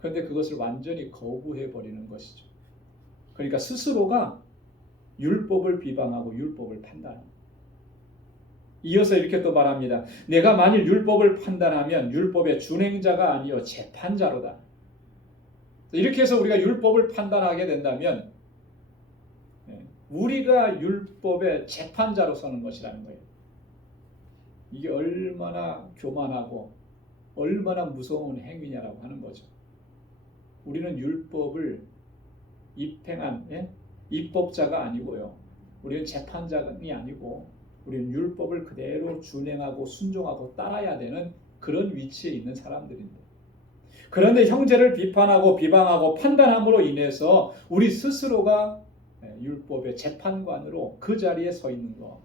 그런데 그것을 완전히 거부해버리는 것이죠. 그러니까 스스로가 율법을 비방하고 율법을 판단합니다. 이어서 이렇게 또 말합니다. 내가 만일 율법을 판단하면 율법의 준행자가 아니요 재판자로다. 이렇게 해서 우리가 율법을 판단하게 된다면 우리가 율법의 재판자로 서는 것이라는 거예요. 이게 얼마나 교만하고 얼마나 무서운 행위냐라고 하는 거죠. 우리는 율법을 입행한 입법자가 아니고요. 우리는 재판자가 아니고 우리는 율법을 그대로 준행하고 순종하고 따라야 되는 그런 위치에 있는 사람들인데, 그런데 형제를 비판하고 비방하고 판단함으로 인해서 우리 스스로가 율법의 재판관으로 그 자리에 서 있는 것,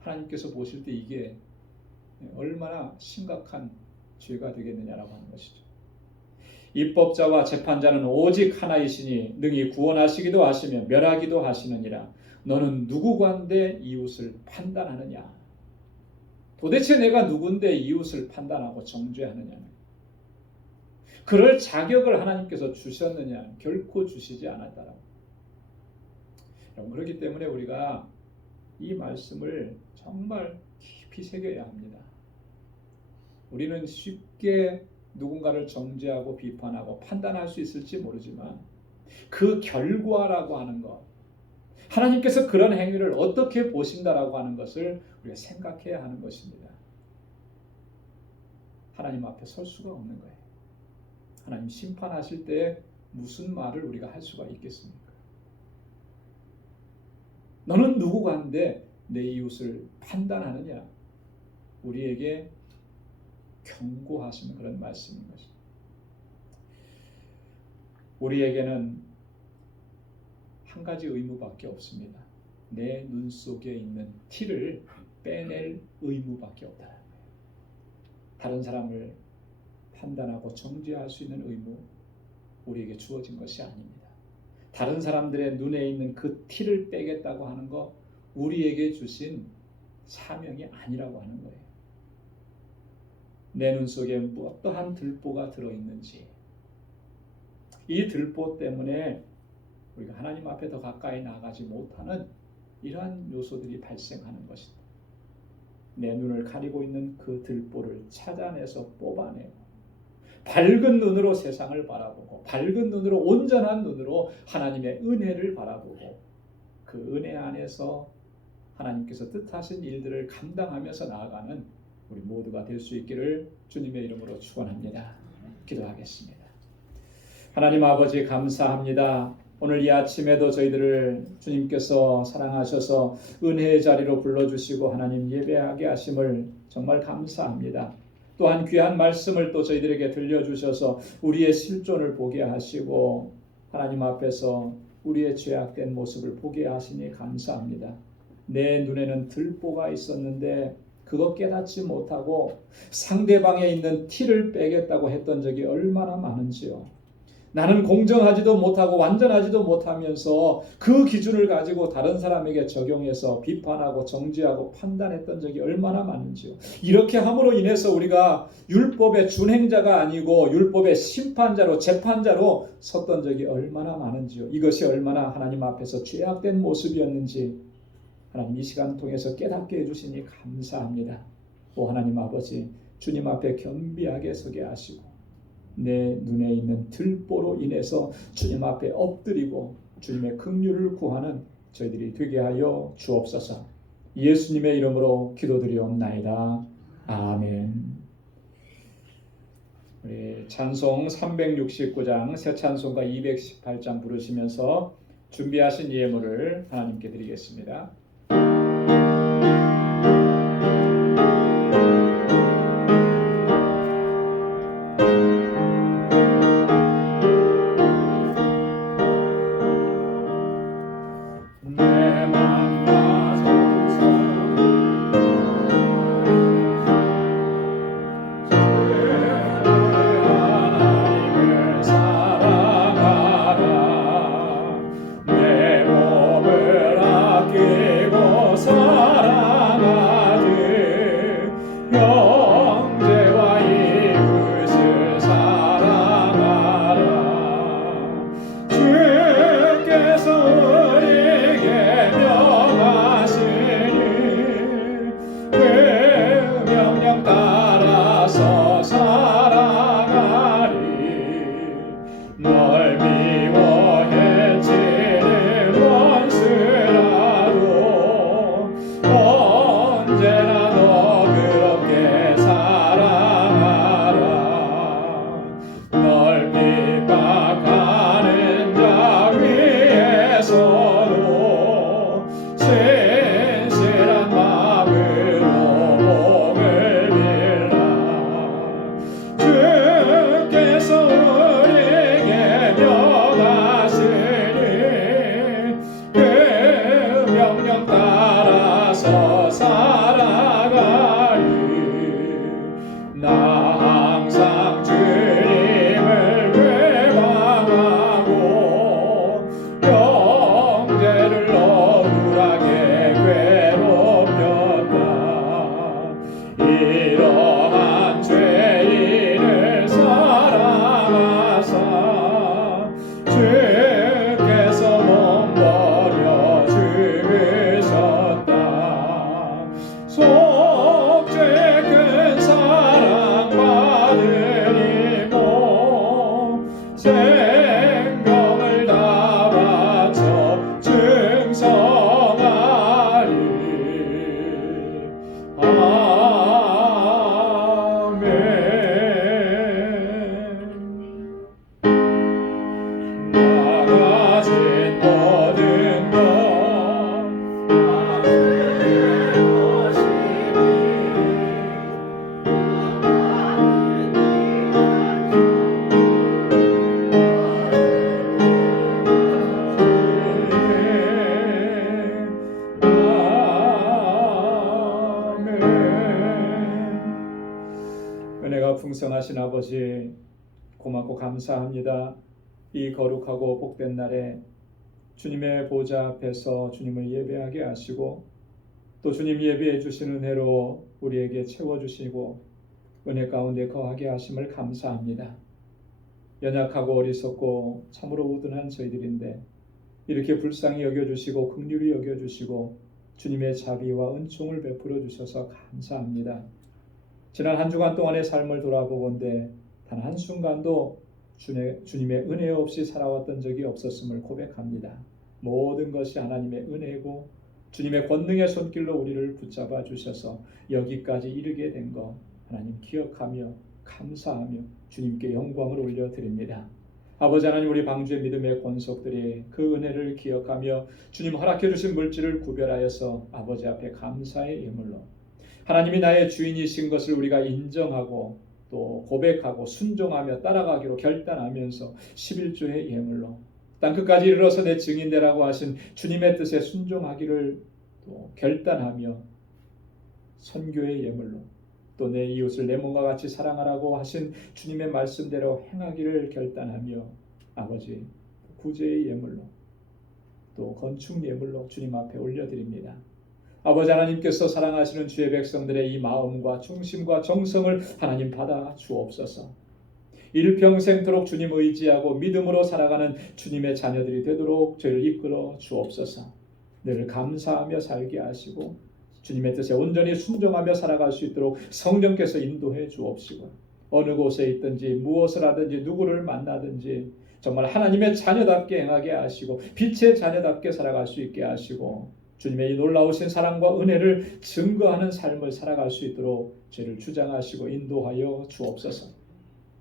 하나님께서 보실 때 이게 얼마나 심각한 죄가 되겠느냐라고 하는 것이죠. 입법자와 재판자는 오직 하나이시니 능히 구원하시기도 하시며 멸하기도 하시느니라. 너는 누구관데 이웃을 판단하느냐? 도대체 내가 누군데 이웃을 판단하고 정죄하느냐? 그럴 자격을 하나님께서 주셨느냐? 결코 주시지 않았다라고. 그렇기 때문에 우리가 이 말씀을 정말 깊이 새겨야 합니다. 우리는 쉽게 누군가를 정죄하고 비판하고 판단할 수 있을지 모르지만 그 결과라고 하는 것, 하나님께서 그런 행위를 어떻게 보신다라고 하는 것을 우리가 생각해야 하는 것입니다. 하나님 앞에 설 수가 없는 거예요. 하나님 심판하실 때 무슨 말을 우리가 할 수가 있겠습니까? 너는 누구간데 내 이웃을 판단하느냐? 우리에게 경고하시는 그런 말씀인 것입니다. 우리에게는 한 가지 의무밖에 없습니다. 내 눈 속에 있는 티를 빼낼 의무밖에 없다. 다른 사람을 판단하고 정죄할 수 있는 의무, 우리에게 주어진 것이 아닙니다. 다른 사람들의 눈에 있는 그 티를 빼겠다고 하는 것, 우리에게 주신 사명이 아니라고 하는 거예요. 내 눈 속에 어떠한 들보가 들어있는지, 이 들보 때문에 우리가 하나님 앞에 더 가까이 나가지 못하는 이러한 요소들이 발생하는 것이다. 내 눈을 가리고 있는 그 들보를 찾아내서 뽑아내고 밝은 눈으로 세상을 바라보고 밝은 눈으로, 온전한 눈으로 하나님의 은혜를 바라보고 그 은혜 안에서 하나님께서 뜻하신 일들을 감당하면서 나아가는 우리 모두가 될 수 있기를 주님의 이름으로 축원합니다. 기도하겠습니다. 하나님 아버지, 감사합니다. 오늘 이 아침에도 저희들을 주님께서 사랑하셔서 은혜의 자리로 불러주시고 하나님 예배하게 하심을 정말 감사합니다. 또한 귀한 말씀을 또 저희들에게 들려주셔서 우리의 실존을 보게 하시고 하나님 앞에서 우리의 죄악된 모습을 보게 하시니 감사합니다. 내 눈에는 들보가 있었는데 그거 깨닫지 못하고 상대방에 있는 티를 빼겠다고 했던 적이 얼마나 많은지요. 나는 공정하지도 못하고 완전하지도 못하면서 그 기준을 가지고 다른 사람에게 적용해서 비판하고 정죄하고 판단했던 적이 얼마나 많은지요. 이렇게 함으로 인해서 우리가 율법의 준행자가 아니고 율법의 심판자로 재판자로 섰던 적이 얼마나 많은지요. 이것이 얼마나 하나님 앞에서 죄악된 모습이었는지 하나님 이 시간 통해서 깨닫게 해주시니 감사합니다. 오 하나님 아버지, 주님 앞에 겸비하게 서게 하시고 내 눈에 있는 들보로 인해서 주님 앞에 엎드리고 주님의 긍휼을 구하는 저희들이 되게 하여 주옵소서. 예수님의 이름으로 기도드리옵나이다. 아멘. 우리 찬송 369장 새 찬송가 218장 부르시면서 준비하신 예물을 하나님께 드리겠습니다. 풍성하신 아버지 고맙고 감사합니다. 이 거룩하고 복된 날에 주님의 보좌 앞에서 주님을 예배하게 하시고 또 주님 예배해 주신 은혜로 우리에게 채워주시고 은혜 가운데 거하게 하심을 감사합니다. 연약하고 어리석고 참으로 우둔한 저희들인데 이렇게 불쌍히 여겨주시고 긍휼히 여겨주시고 주님의 자비와 은총을 베풀어 주셔서 감사합니다. 지난 한 주간 동안의 삶을 돌아보건대 단 한순간도 주님의 은혜 없이 살아왔던 적이 없었음을 고백합니다. 모든 것이 하나님의 은혜고 주님의 권능의 손길로 우리를 붙잡아 주셔서 여기까지 이르게 된 것 하나님 기억하며 감사하며 주님께 영광을 올려드립니다. 아버지 하나님, 우리 방주의 믿음의 권속들이 그 은혜를 기억하며 주님 허락해 주신 물질을 구별하여서 아버지 앞에 감사의 예물로 하나님이 나의 주인이신 것을 우리가 인정하고 또 고백하고 순종하며 따라가기로 결단하면서 11조의 예물로 땅끝까지 이르러서 내 증인되라고 하신 주님의 뜻에 순종하기를 또 결단하며 선교의 예물로 또 내 이웃을 내 몸과 같이 사랑하라고 하신 주님의 말씀대로 행하기를 결단하며 아버지 구제의 예물로 또 건축 예물로 주님 앞에 올려드립니다. 아버지 하나님께서 사랑하시는 주의 백성들의 이 마음과 중심과 정성을 하나님 받아 주옵소서. 일평생토록 주님 의지하고 믿음으로 살아가는 주님의 자녀들이 되도록 저희를 이끌어 주옵소서. 늘 감사하며 살게 하시고 주님의 뜻에 온전히 순종하며 살아갈 수 있도록 성령께서 인도해 주옵시고 어느 곳에 있든지 무엇을 하든지 누구를 만나든지 정말 하나님의 자녀답게 행하게 하시고 빛의 자녀답게 살아갈 수 있게 하시고 주님의 이 놀라우신 사랑과 은혜를 증거하는 삶을 살아갈 수 있도록 저희를 주장하시고 인도하여 주옵소서.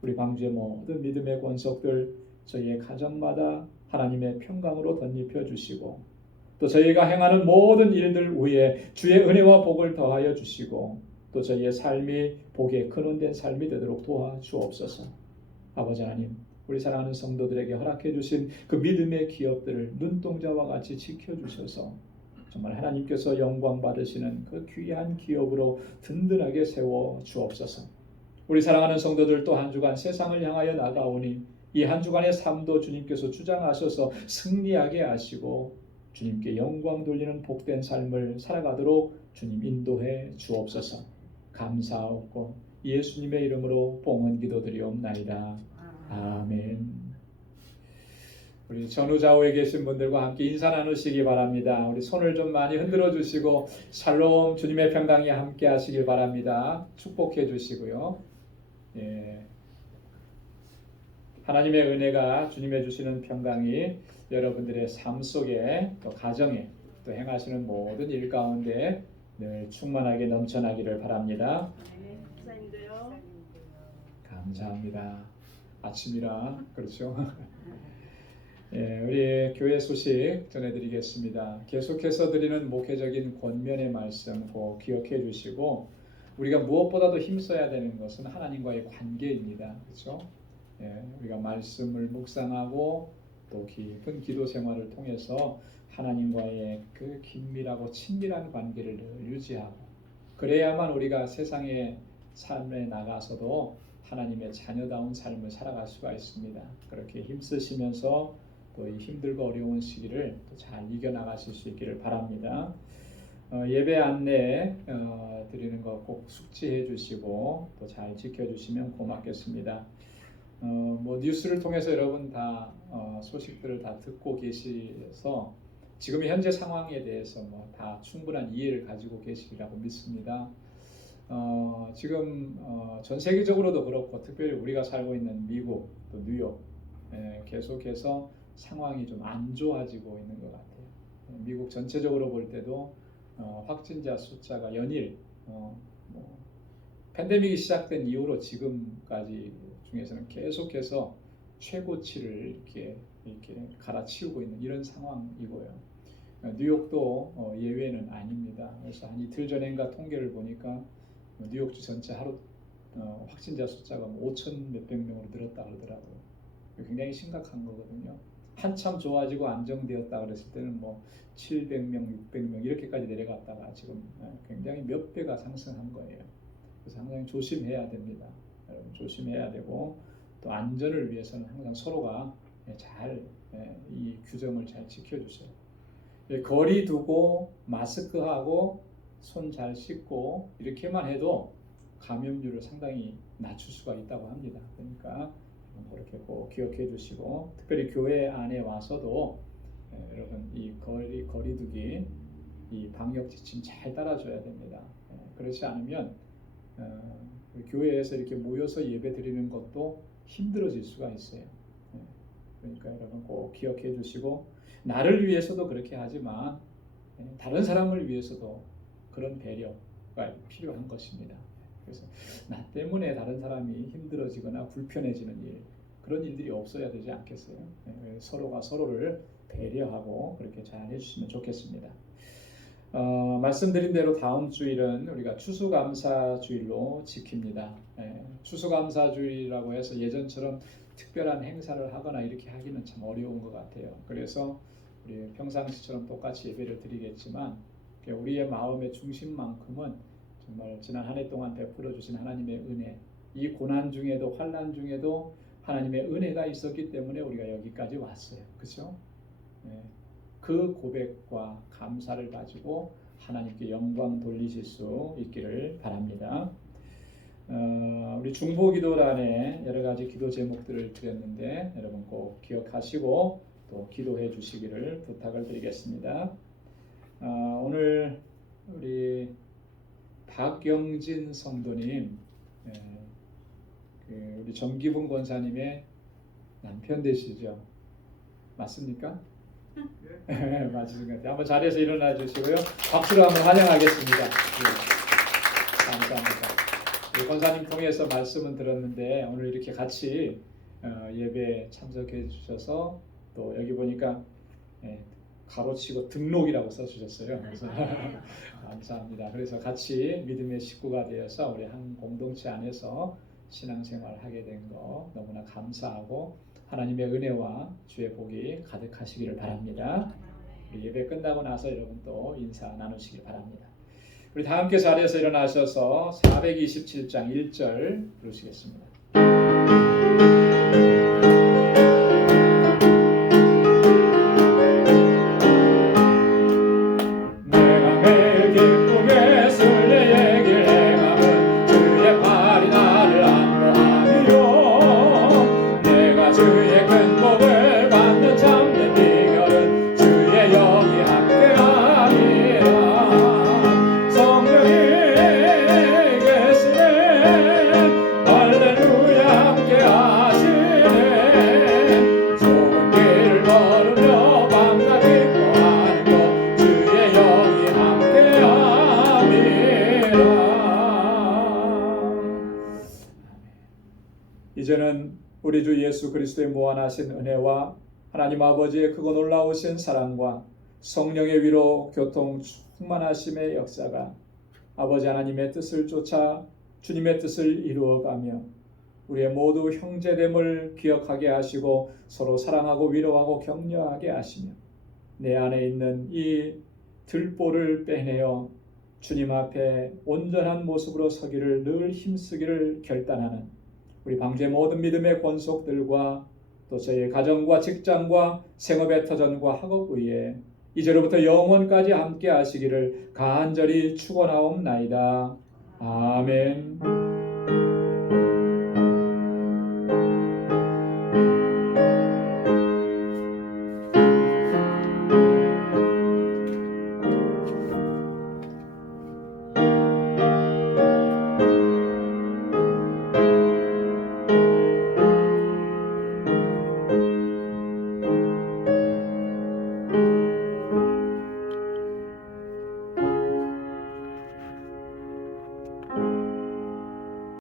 우리 광주의 모든 믿음의 권속들 저희의 가정마다 하나님의 평강으로 덧입혀 주시고 또 저희가 행하는 모든 일들 위에 주의 은혜와 복을 더하여 주시고 또 저희의 삶이 복에 근원된 삶이 되도록 도와주옵소서. 아버지 하나님, 우리 사랑하는 성도들에게 허락해 주신 그 믿음의 기업들을 눈동자와 같이 지켜주셔서 정말 하나님께서 영광 받으시는 그 귀한 기업으로 든든하게 세워 주옵소서. 우리 사랑하는 성도들 또 한 주간 세상을 향하여 나가오니 이 한 주간의 삶도 주님께서 주장하셔서 승리하게 하시고 주님께 영광 돌리는 복된 삶을 살아가도록 주님 인도해 주옵소서. 감사하고 예수님의 이름으로 봉헌 기도드리옵나이다. 아멘. 우리 전후좌우에 계신 분들과 함께 인사 나누시기 바랍니다. 우리 손을 좀 많이 흔들어 주시고 샬롬 주님의 평강이 함께 하시길 바랍니다. 축복해 주시고요. 예. 하나님의 은혜가 주님의 주시는 평강이 여러분들의 삶 속에 또 가정에 또 행하시는 모든 일 가운데 늘 충만하게 넘쳐나기를 바랍니다. 네, 목사님도요. 감사합니다. 아침이라 그렇죠. 예, 우리 교회 소식 전해드리겠습니다. 계속해서 드리는 목회적인 권면의 말씀 꼭 기억해 주시고 우리가 무엇보다도 힘써야 되는 것은 하나님과의 관계입니다. 그렇죠? 예, 우리가 말씀을 묵상하고 또 깊은 기도 생활을 통해서 하나님과의 그 긴밀하고 친밀한 관계를 유지하고 그래야만 우리가 세상의 삶에 나가서도 하나님의 자녀다운 삶을 살아갈 수가 있습니다. 그렇게 힘쓰시면서 또 이 힘들고 어려운 시기를 또 잘 이겨나가실 수 있기를 바랍니다. 예배 안내 드리는 거 꼭 숙지해 주시고 또 잘 지켜주시면 고맙겠습니다. 뭐 뉴스를 통해서 여러분 다 소식들을 다 듣고 계시서 지금의 현재 상황에 대해서 뭐 다 충분한 이해를 가지고 계시리라고 믿습니다. 지금 전 세계적으로도 그렇고 특별히 우리가 살고 있는 미국 또 뉴욕 계속해서 상황이 좀 안 좋아지고 있는 것 같아요. 미국 전체적으로 볼 때도 확진자 숫자가 연일 뭐 팬데믹이 시작된 이후로 지금까지 중에서는 계속해서 최고치를 이렇게 갈아치우고 있는 이런 상황이고요. 뉴욕도 예외는 아닙니다. 그래서 한 이틀 전인가 통계를 보니까 뉴욕주 전체 하루 확진자 숫자가 5천 몇백 명으로 늘었다 그러더라고요. 굉장히 심각한 거거든요. 한참 좋아지고 안정되었다 그랬을 때는 뭐 700명, 600명 이렇게까지 내려갔다가 지금 굉장히 몇 배가 상승한 거예요. 그래서 항상 조심해야 됩니다. 여러분 조심해야 되고 또 안전을 위해서는 항상 서로가 잘 이 규정을 잘 지켜주세요. 거리 두고 마스크하고 손 잘 씻고 이렇게만 해도 감염률을 상당히 낮출 수가 있다고 합니다. 그러니까 그렇게 꼭 기억해 주시고 특별히 교회 안에 와서도 여러분 이 거리두기 이 방역 지침 잘 따라줘야 됩니다. 그렇지 않으면 교회에서 이렇게 모여서 예배 드리는 것도 힘들어질 수가 있어요. 그러니까 여러분 꼭 기억해 주시고 나를 위해서도 그렇게 하지만 다른 사람을 위해서도 그런 배려가 필요한 것입니다. 그래서 나 때문에 다른 사람이 힘들어지거나 불편해지는 일 그런 일들이 없어야 되지 않겠어요? 서로가 서로를 배려하고 그렇게 잘 해주시면 좋겠습니다. 말씀드린 대로 다음 주일은 우리가 추수감사주일로 지킵니다. 추수감사주일이라고 해서 예전처럼 특별한 행사를 하거나 이렇게 하기는 참 어려운 것 같아요. 그래서 우리 평상시처럼 똑같이 예배를 드리겠지만 우리의 마음의 중심만큼은 정말 지난 한 해 동안 베풀어 주신 하나님의 은혜, 이 고난 중에도 환난 중에도 하나님의 은혜가 있었기 때문에 우리가 여기까지 왔어요. 그렇죠? 네. 그 고백과 감사를 가지고 하나님께 영광 돌리실 수 있기를 바랍니다. 우리 중보기도란에 여러 가지 기도 제목들을 드렸는데 여러분 꼭 기억하시고 또 기도해 주시기를 부탁을 드리겠습니다. 오늘 우리 박영진 성도님, 우리 정기분 권사님의 남편 되시죠? 맞습니까? 네. 맞으신 것 같아요. 한번 자리에서 일어나 주시고요. 박수로 한번 환영하겠습니다. 네. 감사합니다. 우리 권사님 통해서 말씀은 들었는데 오늘 이렇게 같이 예배 참석해 주셔서 또 여기 보니까 가로치고 등록이라고 써주셨어요. 그래서 감사합니다. 그래서 같이 믿음의 식구가 되어서 우리 한 공동체 안에서 신앙생활을 하게 된 거 너무나 감사하고 하나님의 은혜와 주의 복이 가득하시기를 바랍니다. 우리 예배 끝나고 나서 여러분 또 인사 나누시기 바랍니다. 우리 다 함께 자리에서 일어나셔서 427장 1절 부르시겠습니다. 이제는 우리 주 예수 그리스도의 무한하신 은혜와 하나님 아버지의 크고 놀라우신 사랑과 성령의 위로 교통 충만하심의 역사가 아버지 하나님의 뜻을 쫓아 주님의 뜻을 이루어가며 우리의 모두 형제됨을 기억하게 하시고 서로 사랑하고 위로하고 격려하게 하시며 내 안에 있는 이 들보를 빼내어 주님 앞에 온전한 모습으로 서기를 늘 힘쓰기를 결단하는 우리 방주의 모든 믿음의 권속들과 또 저희 가정과 직장과 생업의 터전과 학업 위에 이제로부터 영원까지 함께 하시기를 간절히 축원하옵나이다. 아멘.